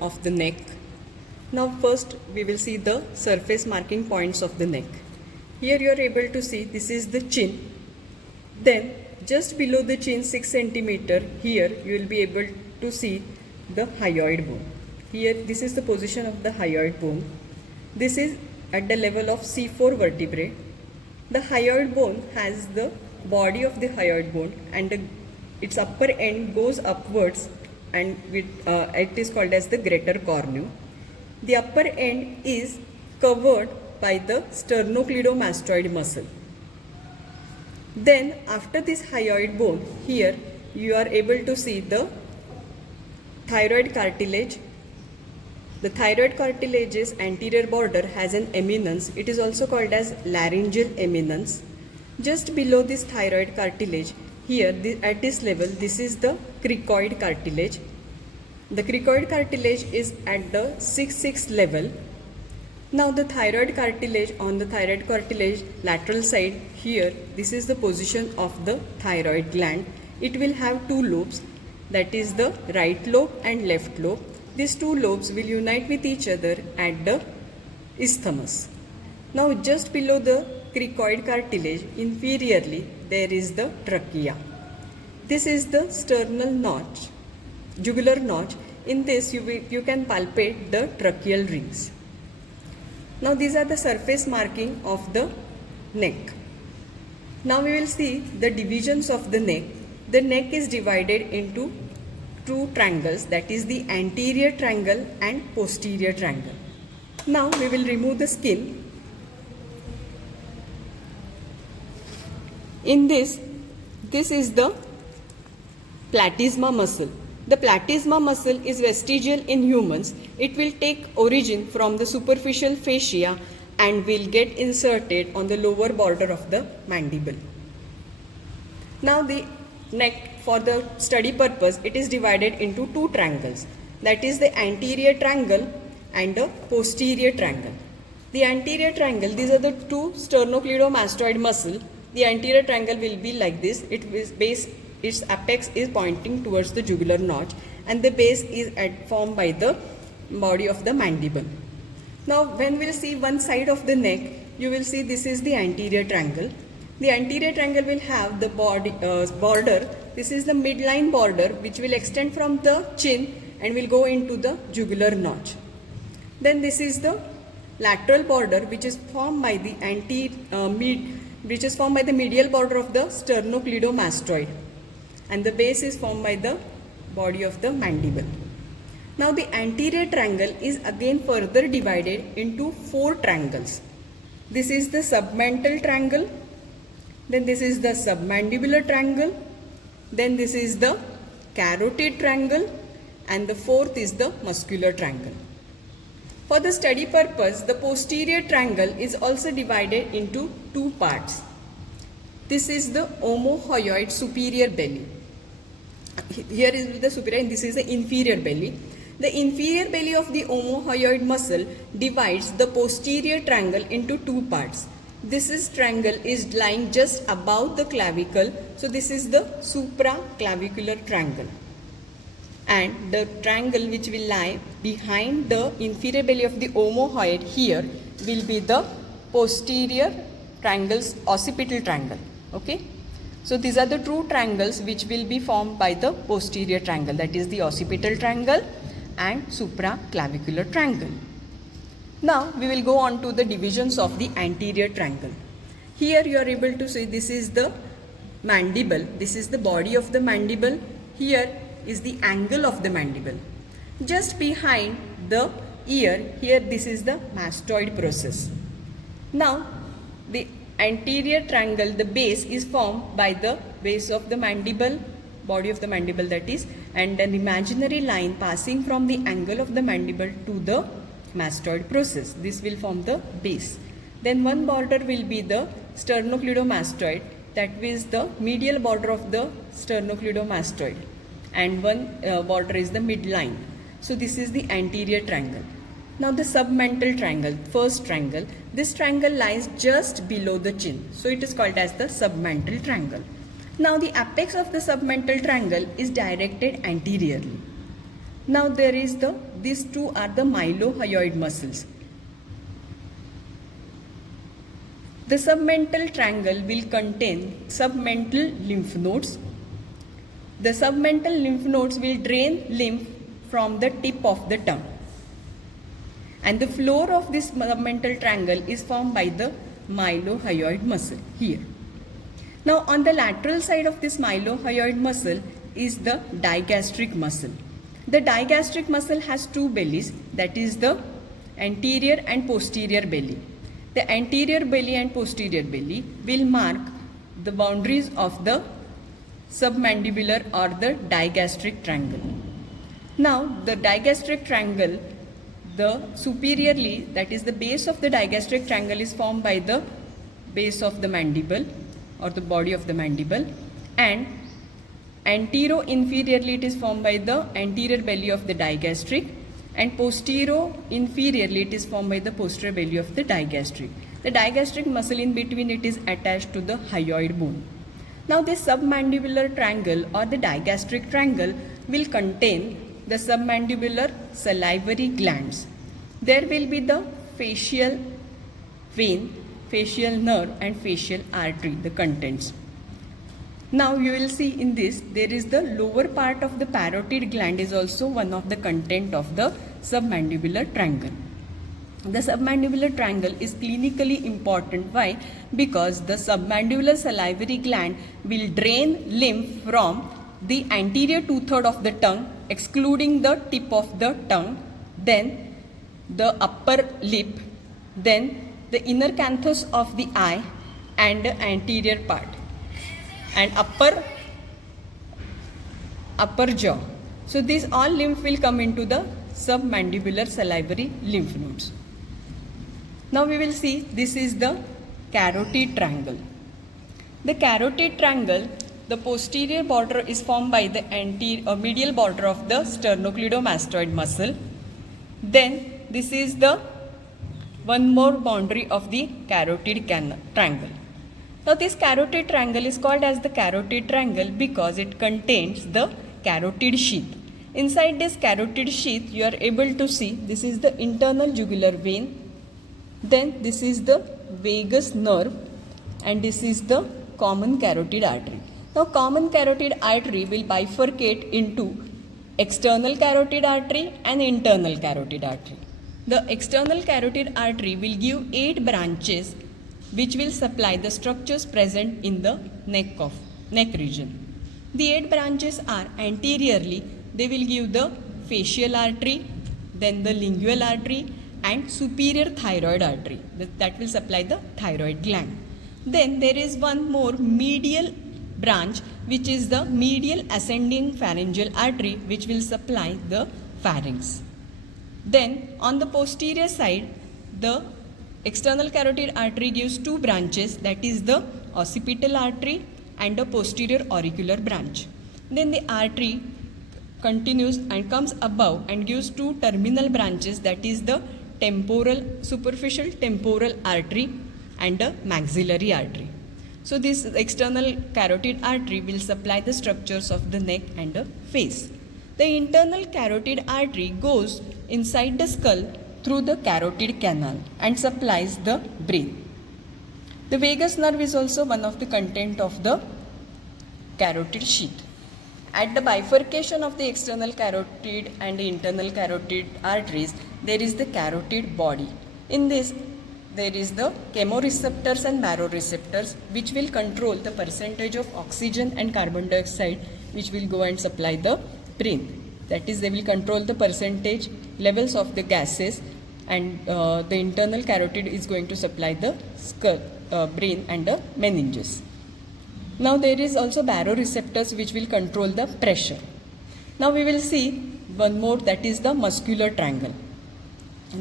of the neck. Now first we will see the surface marking points of the neck. Here you are able to see this is the chin. Then just below the chin 6 centimeter, here you will be able to see the hyoid bone. Here this is the position of the hyoid bone. This is at the level of C4 vertebrae. The hyoid bone has the body of the hyoid bone and its upper end goes upwards and it is called as the greater cornu. The upper end is covered by the sternocleidomastoid muscle. Then after this hyoid bone, here you are able to see the thyroid cartilage. The thyroid cartilage's anterior border has an eminence. It is also called as laryngeal eminence. Just below this thyroid cartilage, here at this level, this is the cricoid cartilage. The cricoid cartilage is at the 6-6 level. Now the thyroid cartilage, on the thyroid cartilage lateral side, here this is the position of the thyroid gland. It will have two lobes, that is the right lobe and left lobe. These two lobes will unite with each other at the isthmus. Now just below the cricoid cartilage, inferiorly, there is the trachea. This is the sternal notch, jugular notch. In this you can palpate the tracheal rings. Now these are the surface marking of the neck. Now we will see the divisions of the neck. The neck is divided into two triangles, that is the anterior triangle and posterior triangle. Now we will remove the skin. In this is the platysma muscle. The platysma muscle is vestigial in humans. It will take origin from the superficial fascia and will get inserted on the lower border of the mandible. Now the neck, for the study purpose, it is divided into two triangles, that is the anterior triangle and the posterior triangle. The anterior triangle, these are the two sternocleidomastoid muscle. The anterior triangle will be like this. Its apex is pointing towards the jugular notch and the base is formed by the body of the mandible. Now when we will see one side of the neck, you will see this is the anterior triangle. The anterior triangle will have the border. This is the midline border which will extend from the chin and will go into the jugular notch. Then this is the lateral border which is formed by the medial border of the sternocleidomastoid, and the base is formed by the body of the mandible. Now the anterior triangle is again further divided into four triangles. This is the submental triangle, then this is the submandibular triangle, then this is the carotid triangle, and the fourth is the muscular triangle. For the study purpose, the posterior triangle is also divided into two parts. This is the omohyoid superior belly. Here is the superior and this is the inferior belly. The inferior belly of the omohyoid muscle divides the posterior triangle into two parts. This triangle is lying just above the clavicle, so this is the supraclavicular triangle. And the triangle which will lie behind the inferior belly of the omohyoid here will be the posterior triangle's occipital triangle. Okay. So these are the two triangles which will be formed by the posterior triangle, that is the occipital triangle and supraclavicular triangle. Now we will go on to the divisions of the anterior triangle. Here you are able to see this is the mandible, this is the body of the mandible, here is the angle of the mandible. Just behind the ear, here this is the mastoid process. Now the anterior triangle, the base is formed by the base of the mandible, body of the mandible that is, and an imaginary line passing from the angle of the mandible to the mastoid process. This will form the base. Then one border will be the sternocleidomastoid, that is the medial border of the sternocleidomastoid, and one border is the midline. So this is the anterior triangle. Now the submental triangle, first triangle, this triangle lies just below the chin. So it is called as the submental triangle. Now the apex of the submental triangle is directed anteriorly. Now there is the these two are the mylohyoid muscles. The submental triangle will contain submental lymph nodes. The submental lymph nodes will drain lymph from the tip of the tongue. And the floor of this submental triangle is formed by the mylohyoid muscle here. Now on the lateral side of this mylohyoid muscle is the digastric muscle. The digastric muscle has two bellies, that is the anterior and posterior belly. The anterior belly and posterior belly will mark the boundaries of the submandibular or the digastric triangle. Now the digastric triangle, the superiorly, that is the base of the digastric triangle is formed by the base of the mandible or the body of the mandible, and antero-inferiorly it is formed by the anterior belly of the digastric, and postero-inferiorly it is formed by the posterior belly of the digastric. The digastric muscle in between it is attached to the hyoid bone. Now this submandibular triangle or the digastric triangle will contain the submandibular salivary glands. There will be the facial vein, facial nerve and facial artery, the contents. Now you will see in this, there is the lower part of the parotid gland is also one of the content of the submandibular triangle. The submandibular triangle is clinically important. Why? Because the submandibular salivary gland will drain lymph from the anterior two-thirds of the tongue, excluding the tip of the tongue, then the upper lip, then the inner canthus of the eye and the anterior part, and upper jaw. So these all lymph will come into the submandibular salivary lymph nodes. Now we will see, this is the carotid triangle. The carotid triangle, the posterior border is formed by the medial border of the sternocleidomastoid muscle. Then this is the one more boundary of the carotid triangle. Now this carotid triangle is called as the carotid triangle because it contains the carotid sheath. Inside this carotid sheath you are able to see, this is the internal jugular vein, then this is the vagus nerve, and this is the common carotid artery. Now common carotid artery will bifurcate into external carotid artery and internal carotid artery. The external carotid artery will give 8 branches which will supply the structures present in the neck region. The 8 branches are anteriorly, they will give the facial artery, then the lingual artery and superior thyroid artery that will supply the thyroid gland. Then there is one more medial branch which is the medial ascending pharyngeal artery which will supply the pharynx. Then on the posterior side, the external carotid artery gives 2 branches, that is the occipital artery and the posterior auricular branch. Then the artery continues and comes above and gives 2 terminal branches, that is the superficial temporal artery and the maxillary artery. So this external carotid artery will supply the structures of the neck and the face. The internal carotid artery goes inside the skull through the carotid canal and supplies the brain. The vagus nerve is also one of the content of the carotid sheath. At the bifurcation of the external carotid and the internal carotid arteries, there is the carotid body. In this, there is the chemoreceptors and baroreceptors which will control the percentage of oxygen and carbon dioxide which will go and supply the brain. That is, they will control the percentage levels of the gases, and the internal carotid is going to supply the skull, brain and the meninges. Now there is also baroreceptors which will control the pressure. Now we will see one more, that is the muscular triangle.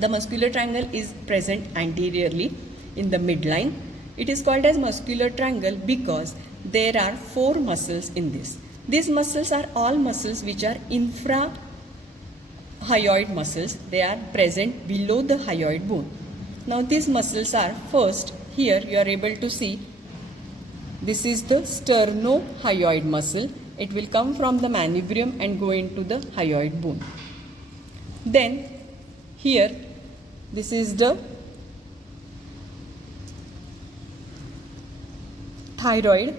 The muscular triangle is present anteriorly in the midline. It is called as muscular triangle because there are 4 muscles in this. These muscles are all muscles which are infrahyoid muscles. They are present below the hyoid bone. Now these muscles are, first here you are able to see, this is the sternohyoid muscle. It will come from the manubrium and go into the hyoid bone. Then here this is the thyroid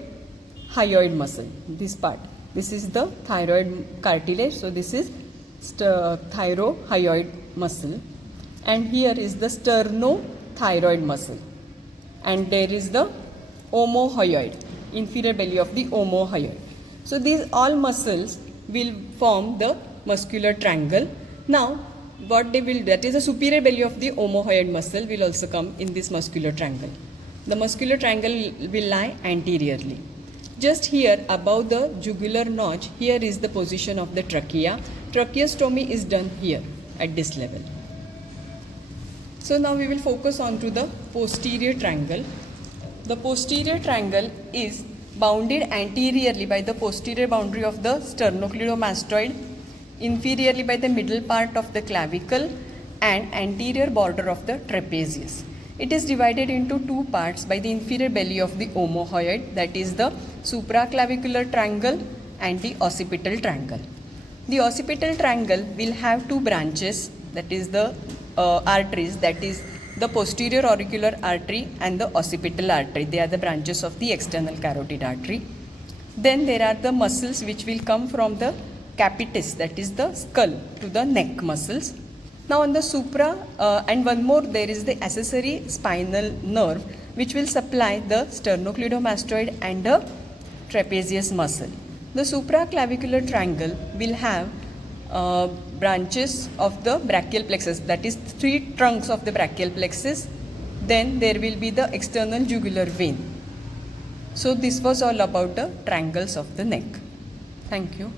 hyoid muscle, this part. This is the thyroid cartilage, so this is thyrohyoid muscle, and here is the sternothyroid muscle, and there is the omohyoid, inferior belly of the omohyoid. So these all muscles will form the muscular triangle. Now what they will, that is the superior belly of the omohyoid muscle will also come in this muscular triangle. The muscular triangle will lie anteriorly. Just here above the jugular notch, here is the position of the trachea. Tracheostomy is done here at this level. So now we will focus on to the posterior triangle. The posterior triangle is bounded anteriorly by the posterior boundary of the sternocleidomastoid, inferiorly by the middle part of the clavicle, and anterior border of the trapezius. It is divided into two parts by the inferior belly of the omohyoid, that is the supraclavicular triangle and the occipital triangle. The occipital triangle will have two branches, that is the arteries, that is the posterior auricular artery and the occipital artery. They are the branches of the external carotid artery. Then there are the muscles which will come from the capitis, that is the skull, to the neck muscles. Now on the supra and one more, there is the accessory spinal nerve which will supply the sternocleidomastoid and the trapezius muscle. The supraclavicular triangle will have branches of the brachial plexus, that is three trunks of the brachial plexus. Then there will be the external jugular vein. So this was all about the triangles of the neck. Thank you.